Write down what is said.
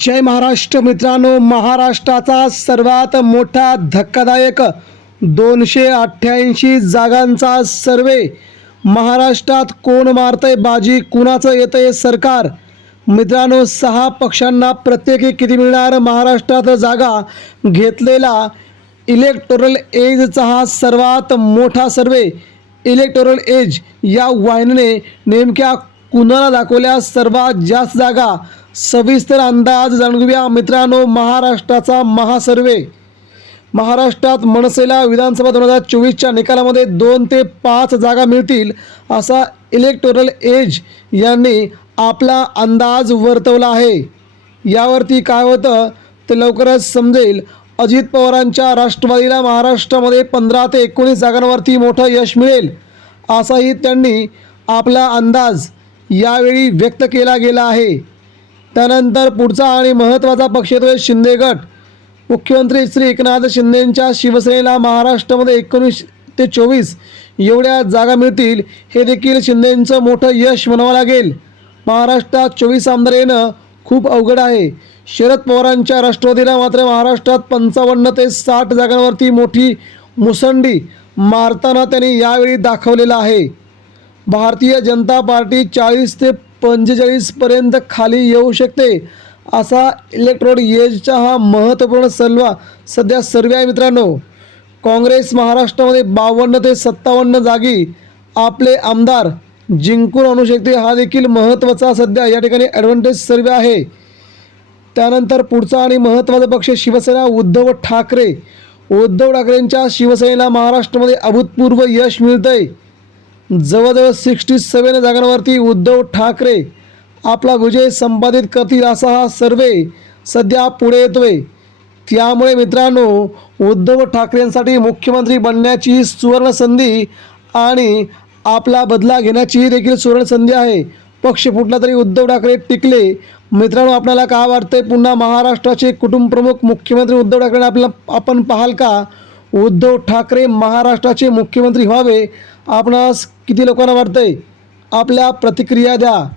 जय महाराष्ट्र मित्रांनो महाराष्ट्राचा सर्वात मोठा धक्कादायक दोनशे अठ्ठ्याऐंशी जागांचा सर्वे. महाराष्ट्रात कोण मारतंय बाजी कुणाचं येतंय सरकार? मित्रांनो सहा पक्षांना प्रत्येकी किती मिळणार महाराष्ट्रात जागा? घेतलेला इलेक्टोरल एजचा हा सर्वात मोठा सर्वे. इलेक्टोरल एज या वाहिनीने नेमक्या कुणाला दाखवल्या सर्वात जास्त जागा? सविस्तर अंदाज जाणून घेऊया. मित्रांनो महाराष्ट्राचा महासर्वे. महाराष्ट्रात मनसेला विधानसभा दोन हजार चोवीसच्या निकालामध्ये दोन ते पाच जागा मिळतील असा इलेक्टोरल एज यांनी आपला अंदाज वर्तवला आहे. यावरती काय होतं ते लवकरच समजेल. अजित पवारांच्या राष्ट्रवादीला महाराष्ट्रामध्ये पंधरा ते एकोणीस जागांवरती मोठं यश मिळेल असाही त्यांनी आपला अंदाज यावेळी व्यक्त केला गेला आहे. त्यानंतर पुढचा आणि महत्त्वाचा पक्ष येतो शिंदे गट. मुख्यमंत्री श्री एकनाथ शिंदेंच्या शिवसेनेला महाराष्ट्रामध्ये एकोणीस ते चोवीस एवढ्या जागा मिळतील हे देखील शिंदेंचं मोठं यश म्हणावं लागेल. महाराष्ट्रात चोवीस आमदार येणं खूप अवघड आहे. शरद पवारांच्या राष्ट्रवादीला मात्र महाराष्ट्रात पंचावन्न ते साठ जागांवरती मोठी मुसंडी मारताना त्यांनी यावेळी दाखवलेलं आहे. भारतीय जनता पार्टी चाळीस ते पंचेचाळीसपर्यंत खाली येऊ शकते. असा इलेक्ट्रॉनिक येजचा हा महत्त्वपूर्ण सल्वा सध्या सर्वे आहे मित्रांनो. काँग्रेस महाराष्ट्रामध्ये बावन्न ते सत्तावन्न जागी आपले आमदार जिंकून आणू शकते. हा देखील महत्त्वाचा सध्या या ठिकाणी ॲडव्हान्टेज सर्वे आहे. त्यानंतर पुढचा आणि महत्त्वाचा पक्ष शिवसेना उद्धव ठाकरे. उद्धव ठाकरेंच्या शिवसेनेला महाराष्ट्रामध्ये अभूतपूर्व यश मिळतंय. जवळजवळ सिक्स्टी सेवन जागांवरती उद्धव ठाकरे आपला विजय संपादित करतील असा हा सर्वे सध्या पुढे येतोय. त्यामुळे मित्रांनो उद्धव ठाकरेंसाठी मुख्यमंत्री बनण्याची सुवर्ण संधी आणि आपला बदला घेण्याची देखील सुवर्ण संधी आहे. पक्ष फुटला तरी उद्धव ठाकरे टिकले. मित्रांनो आपल्याला काय वाटतंय? पुन्हा महाराष्ट्राचे कुटुंबप्रमुख मुख्यमंत्री उद्धव ठाकरे आपल्याला आपण पाहाल का? उद्धव ठाकरे महाराष्ट्राचे मुख्यमंत्री व्हावे. आपणास किती लोकांना वाटतंय? आपल्या प्रतिक्रिया द्या.